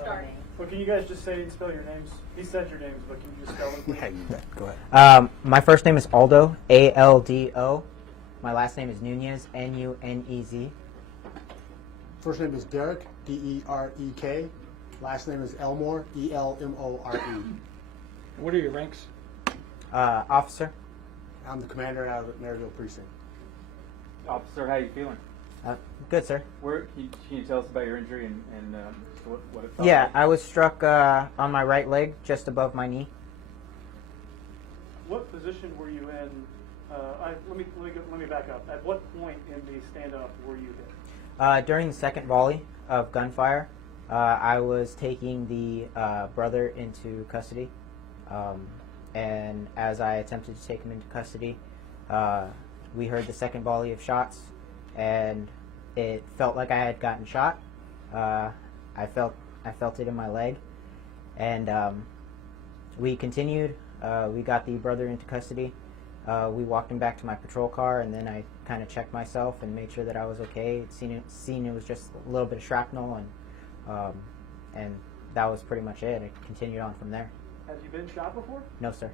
starting. Well, can you guys just say and spell your names? He said your names, but can you just spell them? Yeah, you bet. Go ahead. My first name is Aldo, A-L-D-O. My last name is Nunez, N-U-N-E-Z. First name is Derek, D-E-R-E-K. Last name is Elmore, E-L-M-O-R-E. What are your ranks? Officer. I'm the commander out of Maryville Precinct. Officer, how you feeling? Good, sir. Can you tell us about your injury and what it felt Yeah, like? I was struck on my right leg, just above my knee. What position were you in? Let me back up. At what point in the standoff were you hit? During the second volley of gunfire, I was taking the brother into custody. And as I attempted to take him into custody, we heard the second volley of shots, and it felt like I had gotten shot. I felt it in my leg, and we continued. We got the brother into custody. We walked him back to my patrol car, and then I kind of checked myself and made sure that I was okay. Seen it was just a little bit of shrapnel, and that was pretty much it. I continued on from there. Have you been shot before? No, sir.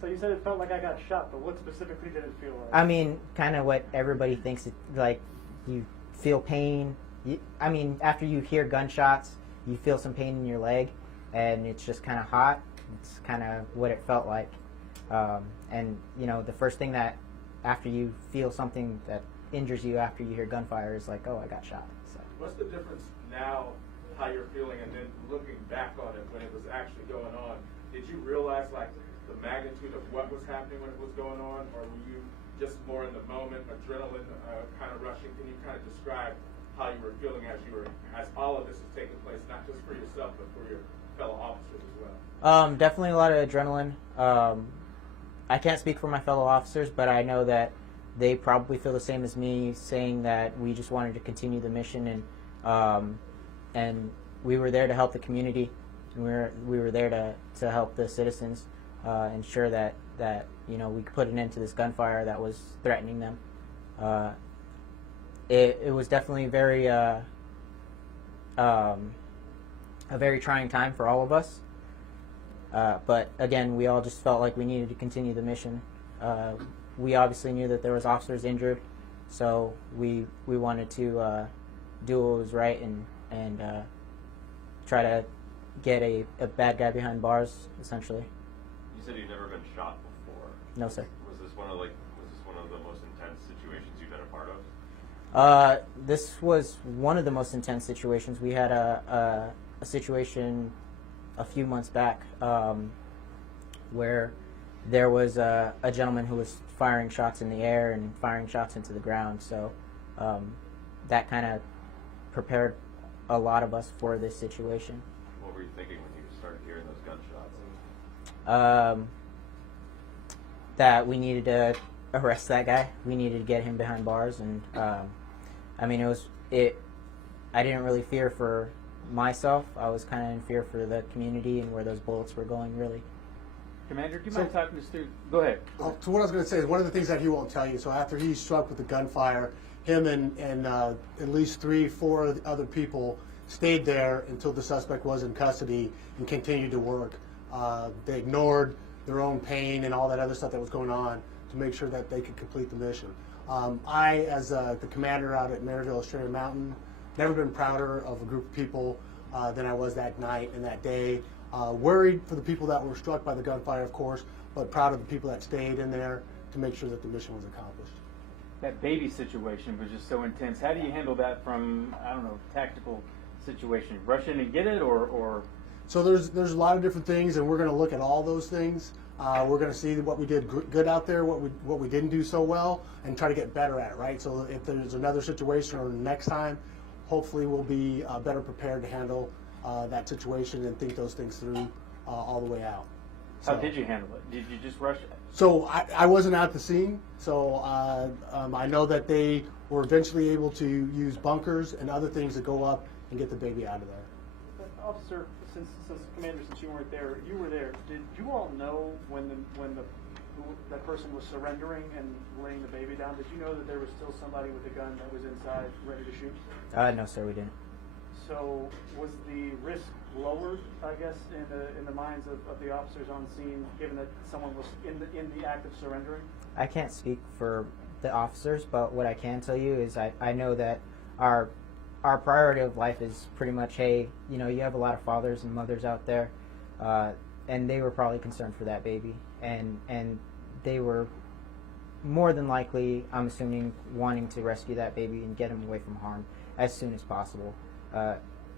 So you said it felt like I got shot, but what specifically did it feel like? I mean, kind of what everybody thinks. Like, you feel pain. After you hear gunshots, you feel some pain in your leg, and it's just kind of hot. It's kind of what it felt like. And, the first thing that, after you feel something that injures you after you hear gunfire is like, oh, I got shot. So. What's the difference now, how you're feeling, and then looking back on it when it was actually going on? Did you realize, like, the magnitude of what was happening when it was going on, or were you just more in the moment, adrenaline kind of rushing? Can you kind of describe how you were feeling as all of this is taking place, not just for yourself, but for your fellow officers as well? Definitely a lot of adrenaline. I can't speak for my fellow officers, but I know that they probably feel the same as me, saying that we just wanted to continue the mission, and we were there to help the community, and we were there to help the citizens, ensure that we could put an end to this gunfire that was threatening them. It was definitely a very trying time for all of us. But again, we all just felt like we needed to continue the mission. We obviously knew that there was officers injured, so we wanted to do what was right and try to get a bad guy behind bars, essentially. You said you'd never been shot before. No, sir. Was this one of the most intense situations you've been a part of? This was one of the most intense situations. We had a situation a few months back where there was a gentleman who was firing shots in the air and firing shots into the ground. So that kind of prepared a lot of us for this situation. What were you thinking when you started hearing those gunshots? That we needed to arrest that guy. We needed to get him behind bars, and I didn't really fear for myself. I was kind of in fear for the community and where those bullets were going, really. Commander, do you mind talking us through? Go ahead. So what I was going to say is one of the things that he won't tell you. So after he struck with the gunfire, him and at least 3-4 other people stayed there until the suspect was in custody and continued to work. They ignored their own pain and all that other stuff that was going on to make sure that they could complete the mission. I, as the commander out at Maryville Australia Mountain, never been prouder of a group of people than I was that night and that day. Worried for the people that were struck by the gunfire, of course, but proud of the people that stayed in there to make sure that the mission was accomplished. That baby situation was just so intense. How do you handle that from, tactical situation? Rush in and get it, or? So there's a lot of different things, and we're going to look at all those things. We're going to see what we did good out there, what we didn't do so well, and try to get better at it, right? So if there's another situation or next time, hopefully we'll be better prepared to handle that situation and think those things through all the way out. How did you handle it? Did you just rush it? So I wasn't at the scene, so I know that they were eventually able to use bunkers and other things to go up and get the baby out of there. But officer, since Commander, since you weren't there, you were there. Did you all know when that person was surrendering and laying the baby down? Did you know that there was still somebody with a gun that was inside ready to shoot? No, sir, we didn't. So was the risk lowered, I guess, in the minds of the officers on scene, given that someone was in the act of surrendering? I can't speak for the officers, but what I can tell you is I know that our priority of life is pretty much, hey, you know, you have a lot of fathers and mothers out there, and they were probably concerned for that baby, and they were more than likely, I'm assuming, wanting to rescue that baby and get him away from harm as soon as possible.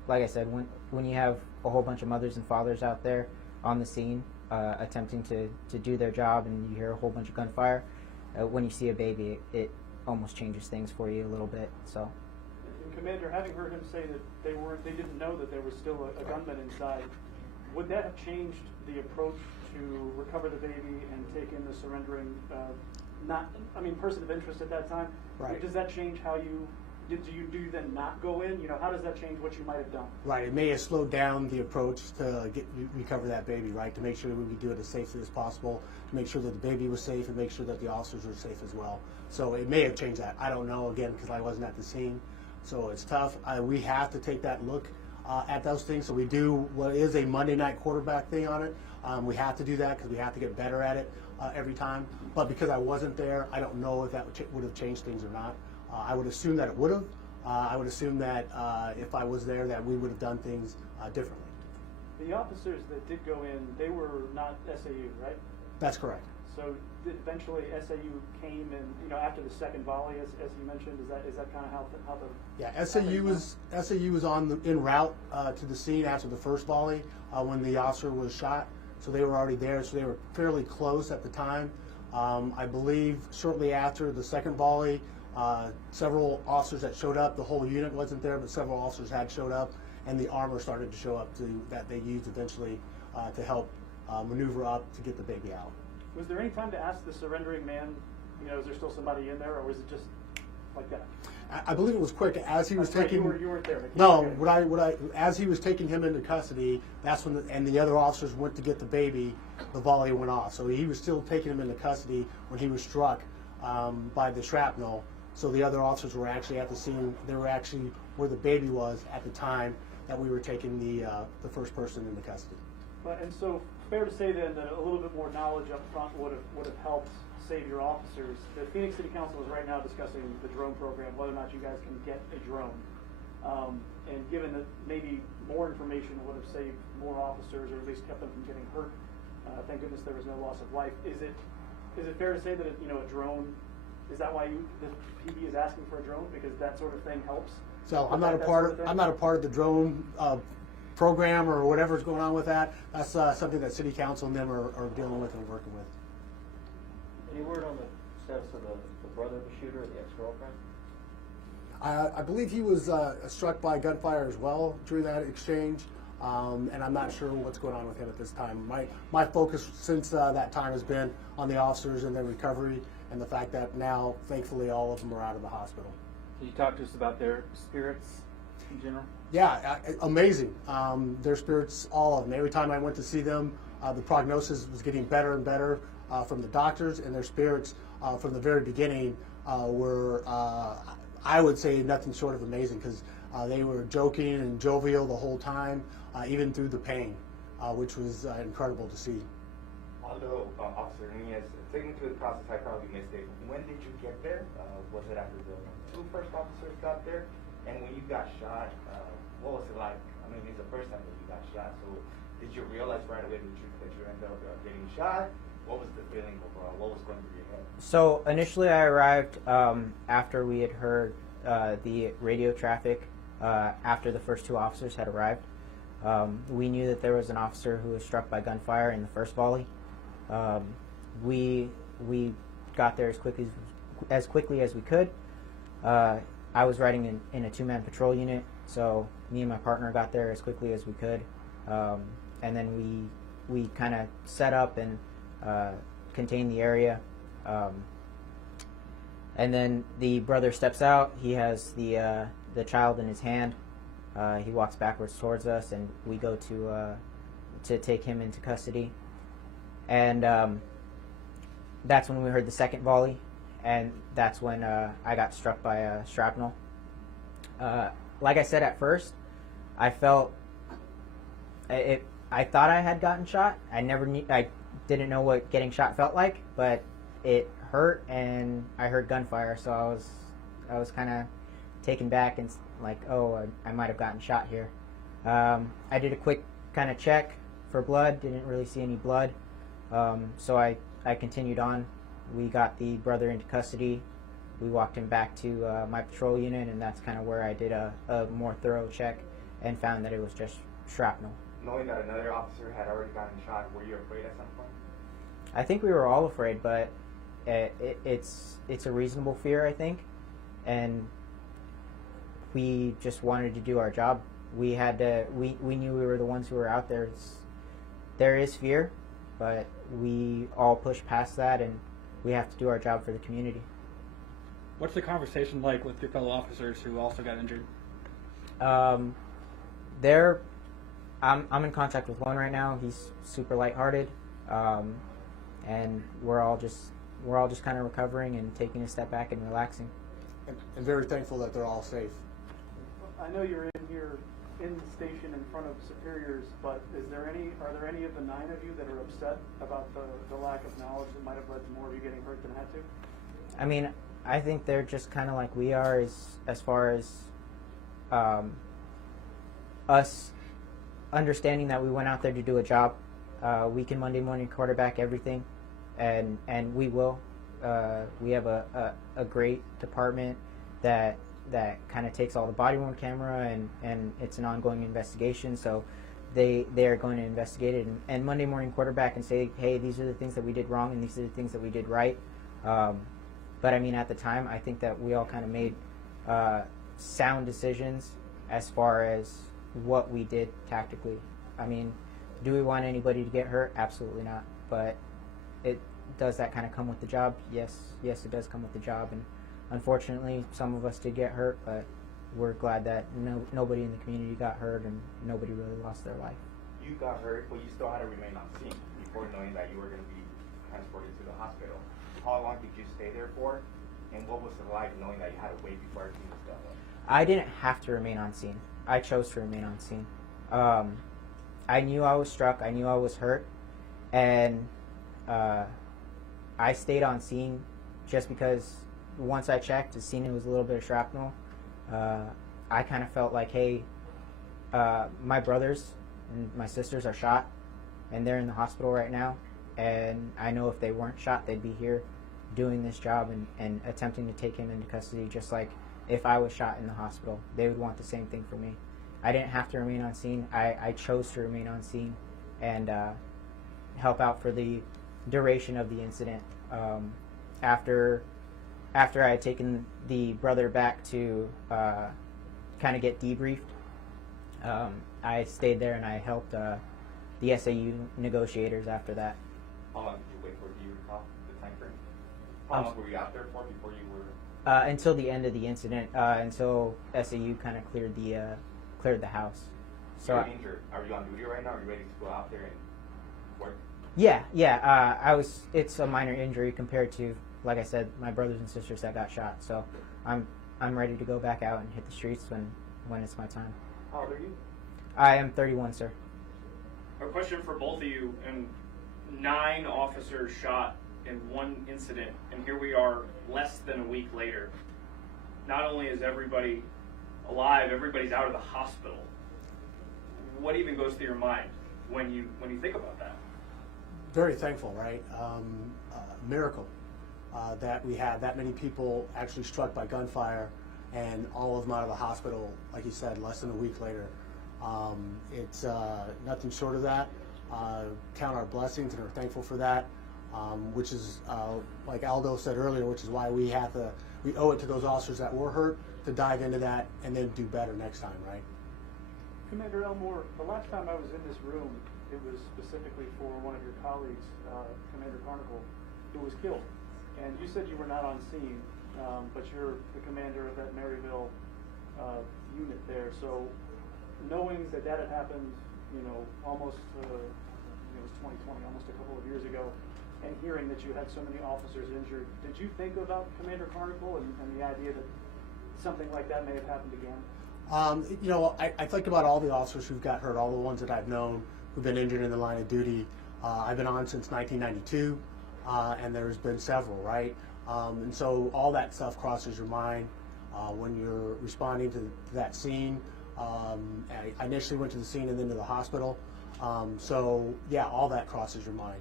Like I said, when you have a whole bunch of mothers and fathers out there on the scene attempting to do their job, and you hear a whole bunch of gunfire, when you see a baby, it almost changes things for you a little bit. So. And Commander, having heard him say that they didn't know that there was still a gunman inside, would that have changed the approach to recover the baby and take in the surrendering, person of interest at that time? Right. Does that change how you? Do you then not go in? You know, how does that change what you might have done? Right. It may have slowed down the approach to recover that baby, right? To make sure that we could do it as safely as possible, to make sure that the baby was safe, and make sure that the officers were safe as well. So it may have changed that. I don't know, again, because I wasn't at the scene. So it's tough. We have to take that look at those things. So we do what is a Monday night quarterback thing on it. We have to do that because we have to get better at it every time. But because I wasn't there, I don't know if that would have changed things or not. I would assume that it would have. I would assume that if I was there, that we would have done things differently. The officers that did go in, they were not SAU, right? That's correct. So eventually SAU came and, you know, after the second volley, as you mentioned, is that kind of how the Yeah, SAU was en route to the scene after the first volley when the officer was shot. So they were already there. So they were fairly close at the time. I believe shortly after the second volley, several officers that showed up. The whole unit wasn't there, but several officers had showed up, and the armor started to show up that they used eventually to help maneuver up to get the baby out. Was there any time to ask the surrendering man, you know, is there still somebody in there, or was it just like that? I believe it was quick as he was taking. You weren't there. No, as he was taking him into custody, that's when and the other officers went to get the baby. The volley went off, so he was still taking him into custody when he was struck by the shrapnel. So the other officers were actually at the scene. They were actually where the baby was at the time that we were taking the first person into custody. And so, fair to say then that a little bit more knowledge up front would have helped save your officers. The Phoenix City Council is right now discussing the drone program, whether or not you guys can get a drone. And given that maybe more information would have saved more officers, or at least kept them from getting hurt, thank goodness there was no loss of life. Is it fair to say that a drone? Is that why the PB is asking for a drone, because that sort of thing helps? So I'm not a part of the drone program or whatever's going on with that. That's something that City Council and them are dealing with and working with. Any word on the status of the brother of the shooter, or the ex-girlfriend? I believe he was struck by gunfire as well during that exchange, and I'm not sure what's going on with him at this time. My focus since that time has been on the officers and their recovery, and the fact that now, thankfully, all of them are out of the hospital. Can you talk to us about their spirits in general? Yeah, amazing. Their spirits, all of them. Every time I went to see them, the prognosis was getting better and better from the doctors, and their spirits from the very beginning were, I would say, nothing short of amazing, because they were joking and jovial the whole time, even through the pain, which was incredible to see. Although Officer Nunez, taking to the process, I probably missed it. When did you get there? Was it after the two first officers got there? And when you got shot, what was it like? I mean, it's the first time that you got shot, so did you realize right away that you ended up getting shot? What was the feeling overall? What was going through your head? So initially I arrived after we had heard the radio traffic after the first two officers had arrived. We knew that there was an officer who was struck by gunfire in the first volley. We got there as quickly as we could. I was riding in a two-man patrol unit, so me and my partner got there as quickly as we could, and then we kind of set up and contained the area. And then the brother steps out. He has the child in his hand. He walks backwards towards us, and we go to take him into custody. And that's when we heard the second volley, and that's when I got struck by a shrapnel. Like I said at first, I felt I thought I had gotten shot. I didn't know what getting shot felt like, but it hurt, and I heard gunfire, so I was kind of taken back and like, oh, I might have gotten shot here. I did a quick kind of check for blood. Didn't really see any blood, so I continued on. We got the brother into custody. We walked him back to my patrol unit, and that's kind of where I did a more thorough check and found that it was just shrapnel. Knowing that another officer had already gotten shot, were you afraid at some point? I think we were all afraid, but it's a reasonable fear, I think, and we just wanted to do our job. We had to. We knew we were the ones who were out there. There is fear, but we all push past that, and we have to do our job for the community. What's the conversation like with your fellow officers who also got injured? I'm in contact with one right now. He's super lighthearted, and we're all just kind of recovering and taking a step back and relaxing. And very thankful that they're all safe. I know you're in here in the station in front of superiors, but are there any of the 9 of you that are upset about the lack of knowledge that might have led to more of you getting hurt than had to? I mean, I think they're just kind of like we are as far as us understanding that we went out there to do a job. We can Monday morning quarterback everything, and we will. We have a great department that kind of takes all the body-worn camera, and it's an ongoing investigation. So they are going to investigate it and Monday morning quarterback and say, hey, these are the things that we did wrong and these are the things that we did right. But I mean, at the time, I think that we all kind of made sound decisions as far as what we did tactically. I mean, do we want anybody to get hurt? Absolutely not. But does that kind of come with the job? Yes, it does come with the job. And unfortunately, some of us did get hurt, but we're glad that nobody in the community got hurt and nobody really lost their life. You got hurt, but you still had to remain on scene before knowing that you were going to be transported to the hospital. How long did you stay there for? And what was it like knowing that you had to wait before everything was done? I didn't have to remain on scene. I chose to remain on scene. I knew I was struck. I knew I was hurt. And I stayed on scene just because once I checked, the scene was a little bit of shrapnel. I kind of felt like, hey, my brothers and my sisters are shot, and they're in the hospital right now. And I know if they weren't shot, they'd be here doing this job and attempting to take him into custody, just like if I was shot in the hospital. They would want the same thing for me. I didn't have to remain on scene. I chose to remain on scene and help out for the duration of the incident. After I had taken the brother back to kind of get debriefed, I stayed there and I helped the SAU negotiators after that. How long did you wait for? Do you recall the time frame? How long were you out there for before you were? Until the end of the incident, until SAU kind of cleared the house. So you're injured. Are you on duty right now? Are you ready to go out there and work? Yeah. I was. It's a minor injury compared to, like I said, my brothers and sisters that got shot. So I'm ready to go back out and hit the streets when it's my time. How old are you? I am 31, sir. A question for both of you. And 9 officers shot in one incident, and here we are less than a week later. Not only is everybody alive, everybody's out of the hospital. What even goes through your mind when you think about that? Very thankful, right? Miracle that we had that many people actually struck by gunfire and all of them out of the hospital, like you said, less than a week later. It's nothing short of that. Count our blessings and are thankful for that, which is, like Aldo said earlier, which is why we owe it to those officers that were hurt to dive into that and then do better next time, right? Commander Elmore, the last time I was in this room, it was specifically for one of your colleagues, Commander Carnival, who was killed. And you said you were not on scene, but you're the commander of that Maryville unit there. So knowing that had happened, almost, it was 2020, almost a couple of years ago, and hearing that you had so many officers injured, did you think about Commander Carnival and the idea that something like that may have happened again? You know, I think about all the officers who've got hurt, all the ones that I've known who've been injured in the line of duty. I've been on since 1992, and there's been several, right? And so all that stuff crosses your mind when you're responding to that scene. I initially went to the scene and then to the hospital. So yeah, all that crosses your mind.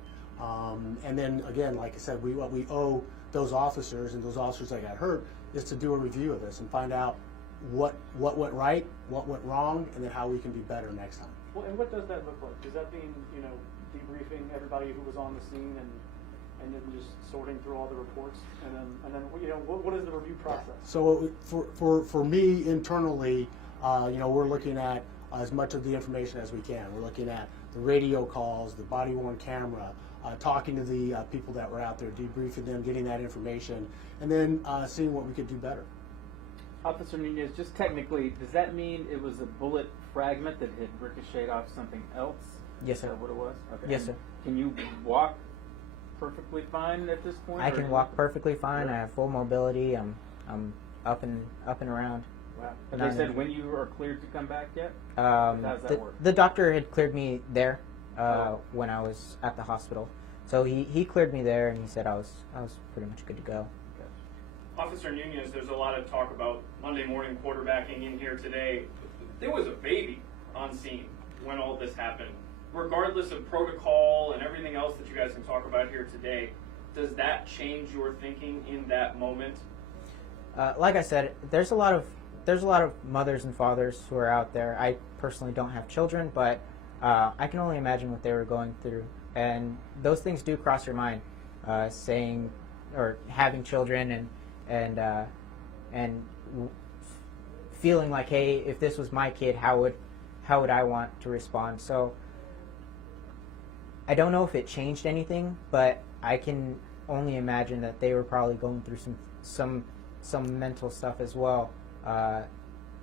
And then again, like I said, what we owe those officers and those officers that got hurt is to do a review of this and find out what went right, what went wrong, and then how we can be better next time. Well, and what does that look like? Does that mean, you know, debriefing everybody who was on the scene and then just sorting through all the reports, and then you know, what is the review process? So for me internally, you know, we're looking at as much of the information as we can. We're looking at the radio calls, the body-worn camera, talking to the people that were out there, debriefing them, getting that information, and then seeing what we could do better. Officer Nunez, just technically, does that mean it was a bullet fragment that had ricocheted off something else? Yes, Is sir. that what it was? Okay. Yes, sir. Can you walk perfectly fine at this point? I or can you- walk perfectly fine. Really? I have full mobility. I'm up and around. Wow. Have Not they said an- when you are cleared to come back yet? How does that work? The doctor had cleared me there Oh. when I was at the hospital. So he cleared me there, and he said I was pretty much good to go. Officer Nunez, there's a lot of talk about Monday morning quarterbacking in here today. There was a baby on scene when all this happened. Regardless of protocol and everything else that you guys can talk about here today, does that change your thinking in that moment? Like I said, there's a lot of mothers and fathers who are out there. I personally don't have children, but I can only imagine what they were going through, and those things do cross your mind. Saying or having children and feeling like, hey, if this was my kid, how would I want to respond? So I don't know if it changed anything, but I can only imagine that they were probably going through some mental stuff as well.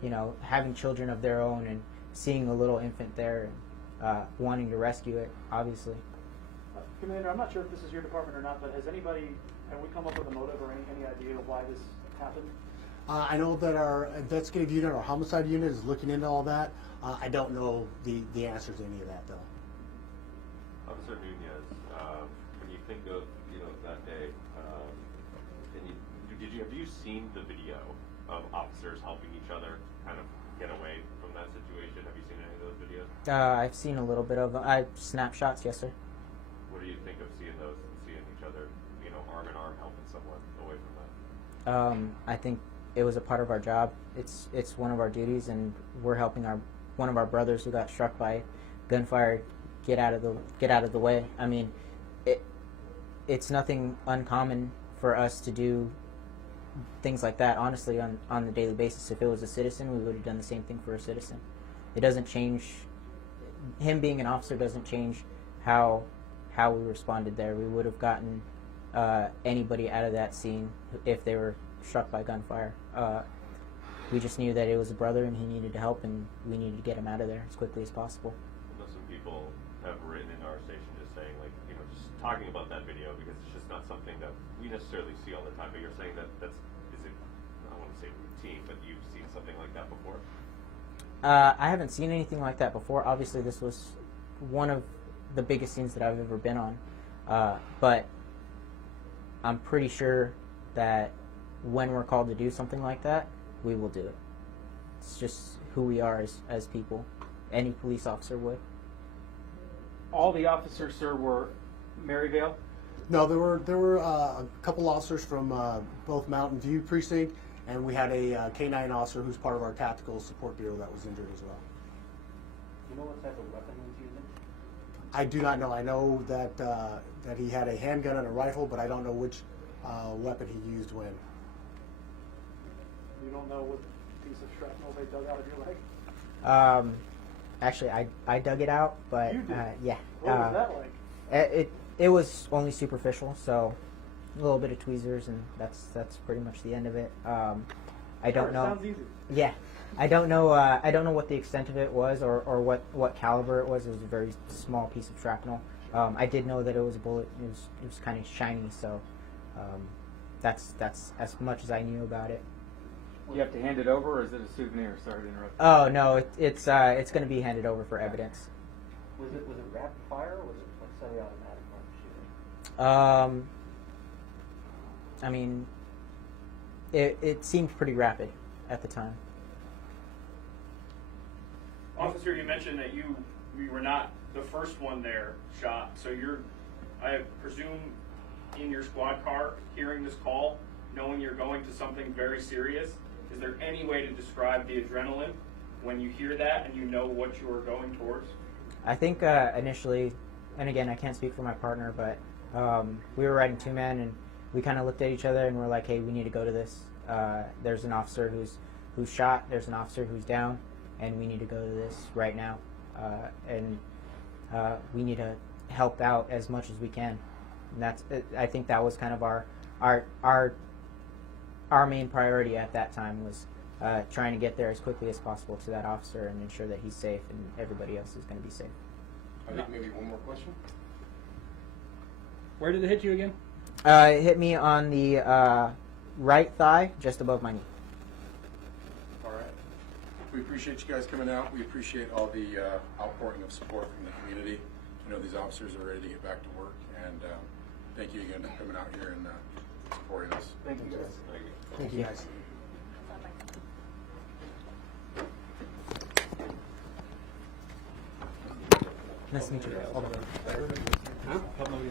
You know, having children of their own and seeing a little infant there and wanting to rescue it, obviously. Commander, I'm not sure if this is your department or not, but have we come up with a motive or any idea of why this happened? I know that our investigative unit, our homicide unit, is looking into all that. I don't know the answer to any of that, though. Officer Nunez, when you think of that day, have you seen the video of officers helping each other kind of get away from that situation? Have you seen any of those videos? I've seen a little bit of snapshots, yes, sir. What do you think of seeing those and seeing each other, arm in arm helping someone away from that? I think it was a part of our job. It's one of our duties, and we're helping one of our brothers who got struck by gunfire get out of the way. I mean, it's nothing uncommon for us to do things like that, honestly, on the daily basis. If it was a citizen, we would have done the same thing for a citizen. It doesn't change. Him being an officer doesn't change how we responded there. We would have gotten anybody out of that scene if they were struck by gunfire. We just knew that it was a brother and he needed help, and we needed to get him out of there as quickly as possible. I know some people have written in our station just saying, just talking about that video, because it's just not something that we necessarily see all the time. But you're saying that I don't want to say routine, but you've seen something like that before? I haven't seen anything like that before. Obviously, this was one of the biggest scenes that I've ever been on. But I'm pretty sure that when we're called to do something like that, we will do it. It's just who we are as people. Any police officer would. All the officers, sir, were Maryvale? No, there were a couple officers from both Mountain View precinct, and we had a K-9 officer who's part of our tactical support bureau that was injured as well. Do you know what type of weapon he was using? I do not know. I know that he had a handgun and a rifle, but I don't know which weapon he used when. You don't know what piece of shrapnel they dug out of your leg? Actually, I dug it out, but You did? yeah. What was that like? It was only superficial, so a little bit of tweezers, and that's pretty much the end of it. I don't know. Sounds easy. Yeah, I don't know. I don't know what the extent of it was, or what caliber it was. It was a very small piece of shrapnel. I did know that it was a bullet. It was kind of shiny, so that's as much as I knew about it. You have to hand it over, or is it a souvenir? Sorry to interrupt. Oh no, it's going to be handed over for evidence. Was it rapid fire or was it like semi-automatic shooting? I mean, it seemed pretty rapid at the time. Officer, you mentioned that you were not the first one there shot, so I presume, in your squad car, hearing this call, knowing you're going to something very serious. Is there any way to describe the adrenaline when you hear that and you know what you are going towards? I think initially, and again, I can't speak for my partner, but we were riding two men, and we kind of looked at each other and we're like, hey, we need to go to this. There's an officer who's shot, there's an officer who's down, and we need to go to this right now. And we need to help out as much as we can. And I think that was kind of our main priority at that time, was trying to get there as quickly as possible to that officer and ensure that he's safe and everybody else is going to be safe. I think maybe one more question. Where did it hit you again? It hit me on the right thigh, just above my knee. All right. We appreciate you guys coming out. We appreciate all the outpouring of support from the community. You know, these officers are ready to get back to work, and thank you again for coming out here and supporting us. Thank you, guys. Thank you, guys. Nice to meet you.